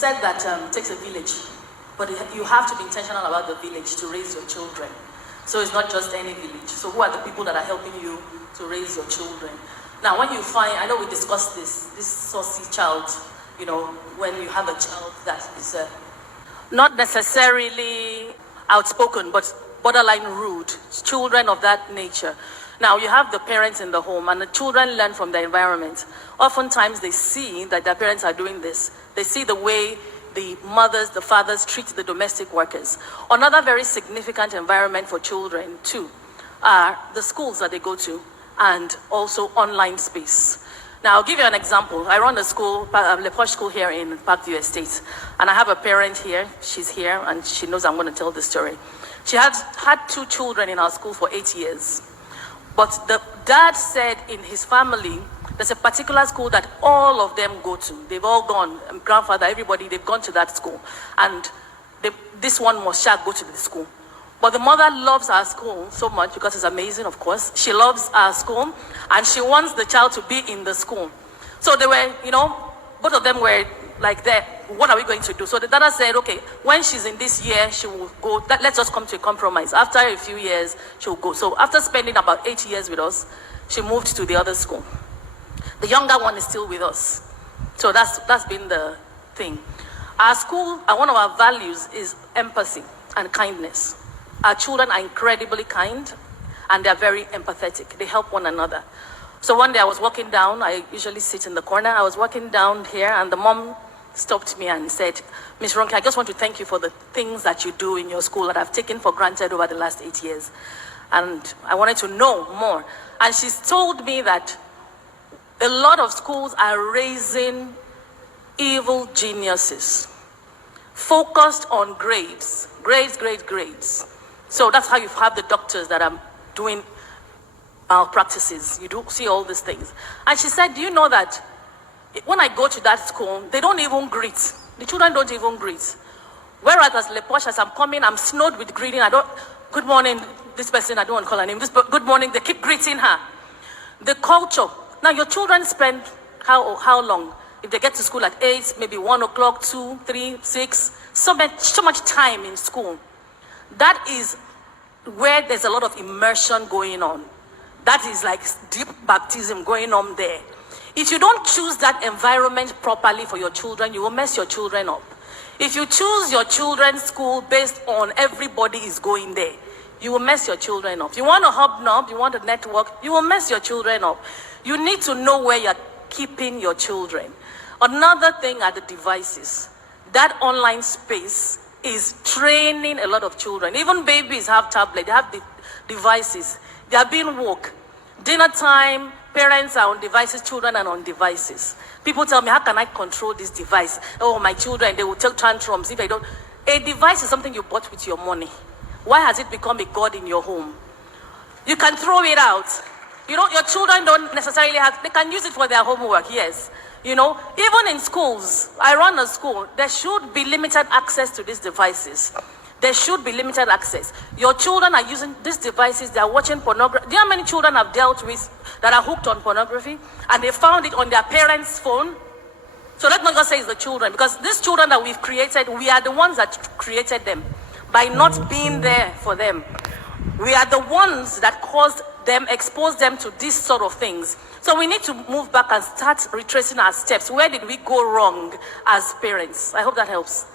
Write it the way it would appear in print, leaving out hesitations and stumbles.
said that it takes a village, but you have to be intentional about the village to raise your children. So it's not just any village. So who are the people that are helping you to raise your children? Now, when you find, I know we discussed this saucy child, you know, when you have a child that is not necessarily outspoken, but borderline rude, children of that nature. Now, you have the parents in the home, and the children learn from the environment. Oftentimes, they see that their parents are doing this. They see the way the mothers, the fathers treat the domestic workers. Another very significant environment for children, too, are the schools that they go to, and also online space. Now, I'll give you an example. I run a school, Le Poche School here in Parkview Estate, and I have a parent here. She's here, and she knows I'm going to tell this story. She had 2 children in our school for 8 years. But the dad said in his family, there's a particular school that all of them go to. They've all gone, grandfather, everybody, they've gone to that school. And this one must shall go to the school. But the mother loves our school so much because it's amazing, of course. She loves our school, and she wants the child to be in the school. So they were, you know, both of them were like that. What are we going to do? So the dad said, okay, when she's in this year, she will go. Let's just come to a compromise. After a few years, she'll go. So after spending about 8 years with us, she moved to the other school. The younger one is still with us. So that's been the thing. Our school, one of our values is empathy and kindness. Our children are incredibly kind, and they're very empathetic. They help one another. So one day I was walking down, I usually sit in the corner. I was walking down here, and the mom stopped me and said, Miss Ronke, I just want to thank you for the things that you do in your school that I've taken for granted over the last 8 years. And I wanted to know more. And she's told me that a lot of schools are raising evil geniuses, focused on grades. So that's how you have the doctors that are doing malpractices. You do see all these things. And she said, do you know that when I go to that school, they don't even greet. The children don't even greet. Whereas as Le Poche, as I'm coming, I'm snowed with greeting. Good morning, this person, I don't want to call her name. Good morning, they keep greeting her. The culture. Now, your children spend how long? If they get to school at 8, maybe 1 o'clock, 2, 3, 6, so much time in school. That is where there's a lot of immersion going on. That is like deep baptism going on there. If you don't choose that environment properly for your children, you will mess your children up. If you choose your children's school based on everybody is going there, you will mess your children up. You want a hobnob, you want a network, you will mess your children up. You need to know where you're keeping your children. Another thing are the devices. That online space is training a lot of children. Even babies have tablets, they have the devices. They are being woke. Dinner time, parents are on devices, children are on devices. People tell me, how can I control this device? Oh, my children, they will take tantrums if they don't. A device is something you bought with your money. Why has it become a god in your home? You can throw it out. You know, your children don't necessarily have, they can use it for their homework, yes. You know, even in schools, I run a school, there should be limited access to these devices. There should be limited access. Your children are using these devices, they are watching pornography. Do you know how many children I've dealt with that are hooked on pornography? And they found it on their parents' phone? So let's not just say it's the children, because these children that we've created, we are the ones that created them by not being there for them. We are the ones that caused them, exposed them to these sort of things. So we need to move back and start retracing our steps. Where did we go wrong as parents? I hope that helps.